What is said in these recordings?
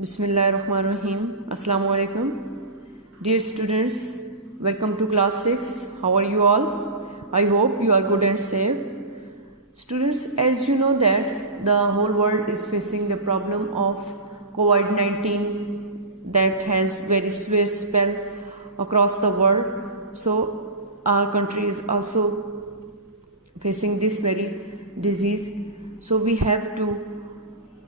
Bismillahirrahmanirrahim. Assalamu alaikum. Dear students, welcome to class 6. How are you all? I hope you are good and safe. Students, as you know that the whole world is facing the problem of COVID-19 that has very severe spell across the world. So our country is also facing this very disease. So we have to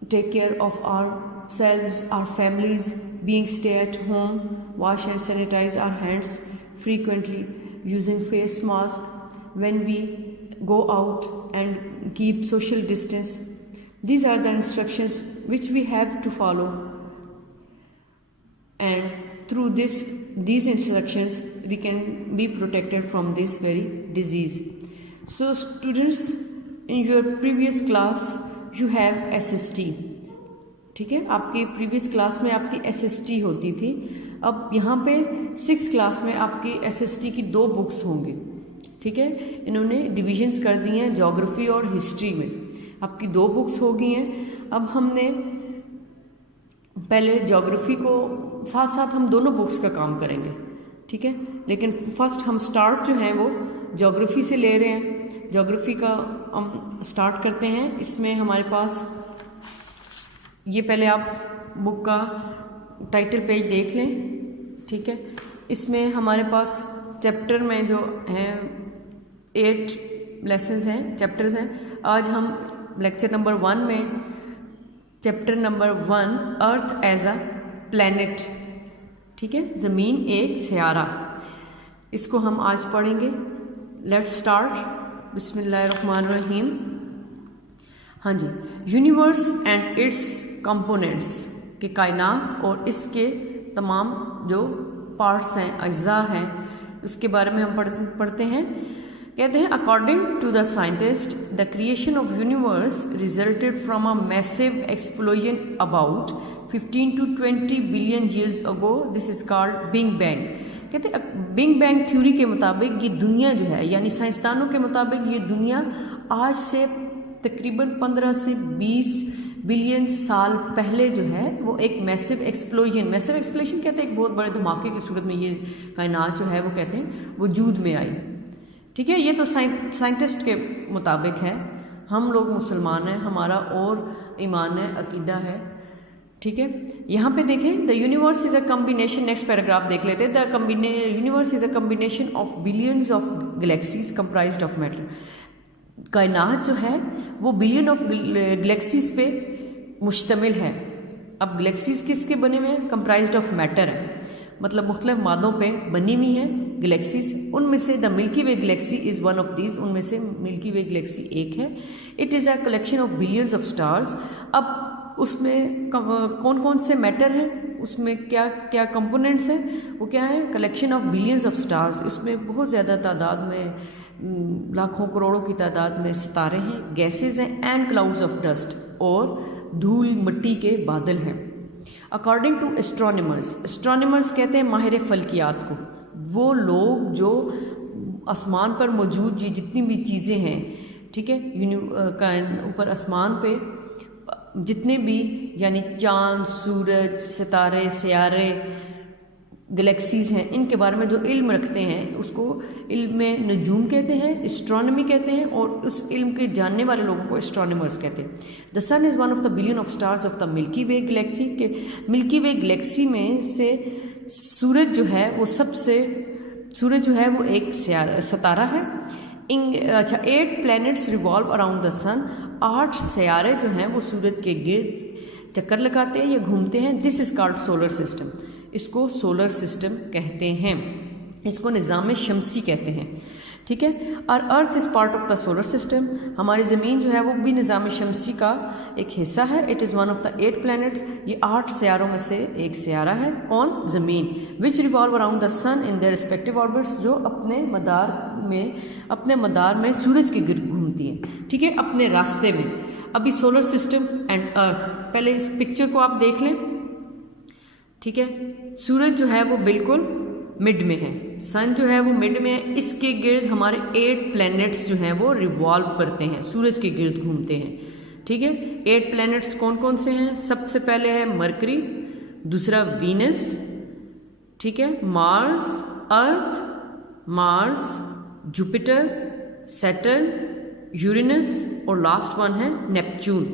take care of ourselves, our families, being stay at home, wash and sanitize our hands frequently, using face mask when we go out, and keep social distance. These are the instructions which we have to follow, and through these instructions we can be protected from this very disease. So students, in your previous class you have SST, ठीक है, आपकी previous class में आपकी SST होती थी. अब यहाँ पे 6 क्लास में आपकी SST की 2 बुक्स होंगी, ठीक है. इन्होंने डिविजन्स कर दी हैं ज्योग्राफी और हिस्ट्री में. आपकी 2 बुक्स हो गई हैं. अब हमने पहले ज्योग्राफी को साथ साथ हम दोनों बुक्स का काम करेंगे, ठीक है. लेकिन फर्स्ट हम स्टार्ट जो है वो ज्योग्राफी से ले रहे हैं. ज्योग्राफी का हम स्टार्ट करते हैं. इसमें हमारे पास ये पहले आप बुक का टाइटल पेज देख लें, ठीक है. इसमें हमारे पास चैप्टर में जो हैं 8 लेसन्स हैं, चैप्टर्स हैं. आज हम लेक्चर नंबर 1 में chapter number 1 earth as a planet, ठीक है, ज़मीन एक स्यारा, इसको हम आज पढ़ेंगे. Let's start. बिस्मिल्लाहिर्रहमानिर्रहीम. हाँ जी. यूनिवर्स एंड इट्स कंपोनेंट्स, के कायनात और इसके तमाम जो पार्ट्स हैं, अज्जा हैं, उसके बारे में हम पढ़ते हैं. कहते हैं according to the scientist the creation of universe resulted from a massive explosion about 15 to 20 billion years ago. This is called big bang. कहते हैं बिग बैंग थ्योरी के मुताबिक ये दुनिया जो है, यानी साइंसदानों के मुताबिक ये दुनिया आज से तकरीबन 15 से 20 बिलियन साल पहले जो है वो एक मैसिव एक्सप्लोजन कहते हैं, एक बहुत बड़े धमाके की सूरत में ये कायनात जो है वो कहते हैं वजूद में आई, ठीक है. ये तो साइंटिस्ट के मुताबिक है. हम लोग मुसलमान हैं, हमारा और ईमान है, अकीदा है, ठीक है. यहाँ पे देखें the universe is a combination. Next paragraph देख लेते हैं. The universe is a combination of billions of galaxies comprised of matter. कायनात जो है वो बिलियन ऑफ गैलेक्सीज पे मुश्तमिल है. अब गैलेक्सीज किसके बने हुए हैं? कंप्राइज्ड ऑफ मैटर है, मतलब मुख्तलिफ मादों पे बनी हुई हैं गैलेक्सीज. उनमें से the Milky Way Galaxy is one of these. उनमें से मिल्की वे गैलेक्सी एक है. It is a collection of billions of stars. अब उसमें कौन कौन से मैटर हैं, उसमें क्या क्या कंपोनेंट्स हैं, वो क्या है? Collection of billions of stars. इसमें बहुत ज़्यादा तादाद में, लाखों करोड़ों की तादाद में सितारे हैं, गैसेज हैं, एंड क्लाउड्स ऑफ डस्ट, और धूल मिट्टी के बादल हैं. अकॉर्डिंग टू एस्ट्रोनॉमर्स कहते हैं माहिर फल्कियात को, वो लोग जो आसमान पर मौजूद ये जितनी भी चीज़ें हैं, ठीक है, ऊपर आसमान पे जितने भी, यानी चाँद, सूरज, सितारे, सियारे, गैलेक्सीज़ हैं, इनके बारे में जो इल्म रखते हैं उसको इल्म में नजूम कहते हैं, एस्ट्रोनॉमी कहते हैं, और उस इल्म के जानने वाले लोगों को एस्ट्रोनॉमर्स कहते हैं. The sun is one of the billion of stars of the Milky Way galaxy. के मिल्की वे गैलेक्सी में से सूरज जो है वो एक सितारा है. अच्छा, 8 प्लैनेट्स रिवॉल्व अराउंड द सन. 8 सियारे जो हैं वो सूरज के गिर्द चक्कर लगाते हैं या घूमते हैं. This is called solar system. इसको सोलर सिस्टम कहते हैं, इसको निज़ाम शमसी कहते हैं, ठीक है. और earth is part of the solar system. हमारी ज़मीन जो है वो भी निज़ाम शमसी का एक हिस्सा है. It is one of the 8 planets. ये 8 सियारों में से एक सियारा है. कौन? ज़मीन. Which revolve around the sun in their respective orbits, जो अपने मदार में सूरज के गिर्द घूमती हैं, ठीक है, अपने रास्ते में. अभी सोलर सिस्टम एंड अर्थ, पहले इस पिक्चर को आप देख लें, ठीक है. सूरज जो है वो बिल्कुल मिड में है, सन जो है वो मिड में है. इसके गिर्द हमारे 8 प्लैनेट्स जो हैं वो रिवॉल्व करते हैं, सूरज के गिर्द घूमते हैं, ठीक है. 8 प्लैनेट्स कौन कौन से हैं? सबसे पहले है मरकरी, दूसरा वीनस, ठीक है, Mars, Earth, Mars, Jupiter, Saturn, Uranus और लास्ट वन है नेपच्यून।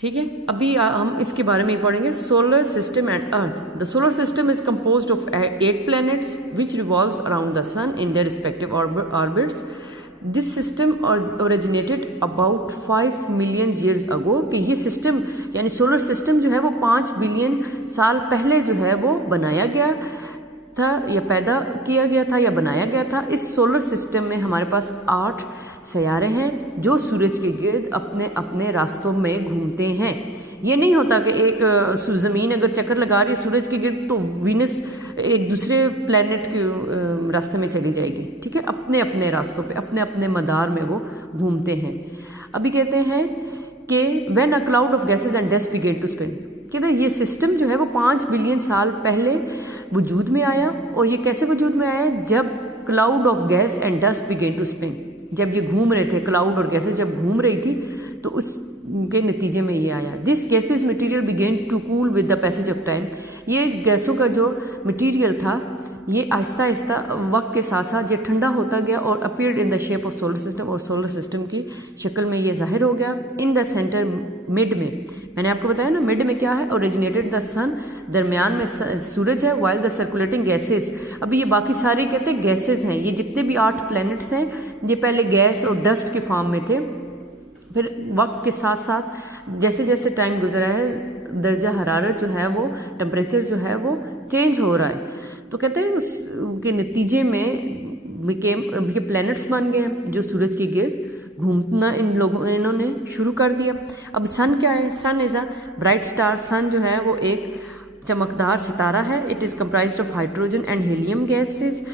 ठीक है, अभी हम इसके बारे में पढ़ेंगे। Solar system and earth. The solar system is composed of 8 planets which revolves around the sun in their respective orbits. This system originated about 5 million years ago. कि ये सिस्टम यानी सोलर सिस्टम जो है वो 5 बिलियन साल पहले जो है वो बनाया गया था या पैदा किया गया था या बनाया गया था। इस सोलर सिस्टम में हमारे पास 8 सैयारे हैं जो सूरज के गिर्द अपने अपने रास्तों में घूमते हैं। ये नहीं होता कि एक ज़मीन अगर चक्कर लगा रही है सूरज के गिर्द तो वीनस एक दूसरे प्लेनेट के रास्ते में चली जाएगी। ठीक है, अपने अपने रास्तों पे अपने अपने मदार में वो घूमते हैं। अभी कहते हैं कि when a cloud of gases and dust began to spin. कहते हैं ये सिस्टम जो है वो 5 बिलियन साल पहले वजूद में आया। और ये कैसे वजूद में आया? जब cloud of gas and dust began to spin. जब ये घूम रहे थे, क्लाउड और गैसेस जब घूम रही थी तो उसके नतीजे में ये आया। This gases material began to cool with the passage of time. ये गैसों का जो मटेरियल था ये आहिस्ता आहिस्ता वक्त के साथ साथ ये ठंडा होता गया और appeared in the shape of solar system. और सोलर सिस्टम की शक्ल में ये जाहिर हो गया। इन द सेंटर मिड में, मैंने आपको बताया ना मिड में क्या है, ओरिजिनेटेड द सन, दरमियान में सूरज है, वाइल द सर्कुलेटिंग गैसेस। अभी ये बाकी सारे कहते हैं गैसेस हैं। ये जितने भी 8 प्लैनेट्स हैं ये पहले गैस और डस्ट के फॉर्म में थे। फिर वक्त के साथ साथ जैसे जैसे टाइम गुजरा है दर्जा हरारत जो है वो टेम्परेचर जो है वो चेंज हो रहा है। तो कहते हैं उसके नतीजे में के प्लैनेट्स बन गए हैं जो सूरज के गिर्द घूमना इन्होंने शुरू कर दिया। अब सन क्या है? सन इज़ अ ब्राइट स्टार। सन जो है वो एक चमकदार सितारा है। It is comprised of hydrogen and helium gases.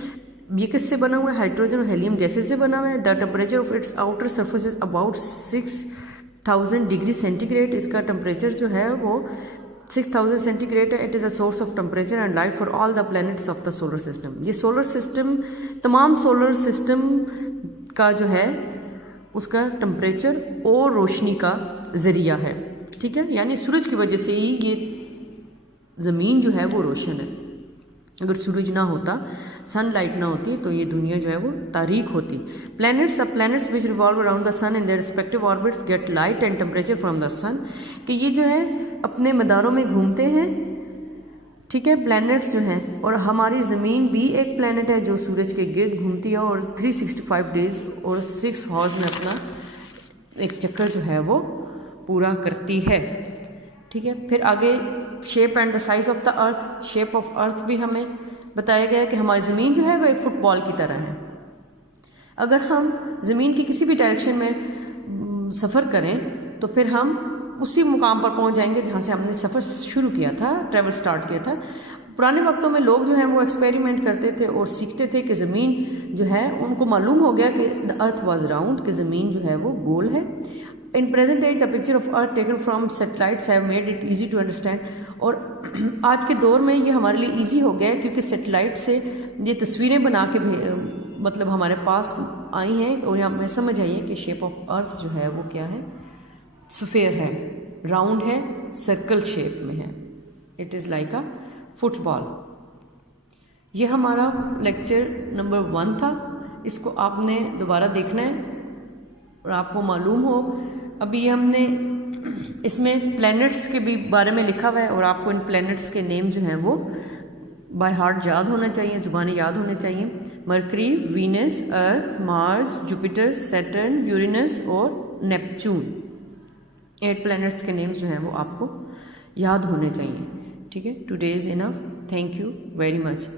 ये किससे बना हुआ है? हाइड्रोजन और हीलियम गैसेज से बना हुआ है। The temperature of its outer surface is about 6000 degree centigrade. इसका टेम्परेचर जो है वो 6000 सेंटीग्रेड है। It is a source of temperature and light for all the planets of the solar system. ये सोलर सिस्टम तमाम सोलर सिस्टम का जो है उसका टेम्परेचर और रोशनी का ज़रिया है। ठीक है, यानी सूरज की वजह से ही ये ज़मीन जो है वो रोशन है। अगर सूरज ना होता, सनलाइट ना होती तो ये दुनिया जो है वो तारीक होती। प्लैनेट्स अब planets which revolve around the sun in their respective orbits get light and temperature from the sun. कि ये जो है अपने मदारों में घूमते हैं। ठीक है, प्लैनेट्स जो हैं, और हमारी ज़मीन भी एक प्लैनेट है जो सूरज के गिर्द घूमती है और 365 डेज और 6 हॉर्स में अपना एक चक्कर जो है वो पूरा करती है। ठीक है, फिर आगे shape and the size of the earth. Shape of earth भी हमें बताया गया है कि हमारी ज़मीन जो है वो एक फुटबॉल की तरह है। अगर हम ज़मीन की किसी भी डायरेक्शन में सफ़र करें तो फिर हम उसी मुकाम पर पहुंच जाएंगे जहां से हमने सफ़र शुरू किया था, ट्रैवल स्टार्ट किया था। पुराने वक्तों में लोग जो हैं वो एक्सपेरिमेंट करते थे और सीखते थे कि ज़मीन जो है, उनको मालूम हो गया कि द अर्थ वाज राउंड, कि ज़मीन जो है वो गोल है। In present age the picture of earth taken from satellites have made it easy to understand. और आज के दौर में ये हमारे लिए ईजी हो गया है क्योंकि सैटेलाइट से ये तस्वीरें बना के मतलब हमारे पास आई हैं और हमें समझ आई है कि शेप ऑफ अर्थ जो है वो क्या है, स्फीयर है, राउंड है, सर्कल शेप में है। It is like a football. ये हमारा लेक्चर नंबर 1 था। इसको आपने दोबारा देखना है और आपको मालूम हो। अभी हमने इसमें प्लैनेट्स के भी बारे में लिखा हुआ है और आपको इन प्लैनेट्स के नेम जो हैं वो बाय हार्ट याद होना चाहिए, ज़ुबानी याद होने चाहिए। मरकरी, वीनस, अर्थ, मार्स, जुपिटर, सैटर्न, यूरेनस और नेपच्यून। 8 प्लैनेट्स के नेम्स जो हैं वो आपको याद होने चाहिए। ठीक है, today is enough. Thank you very much.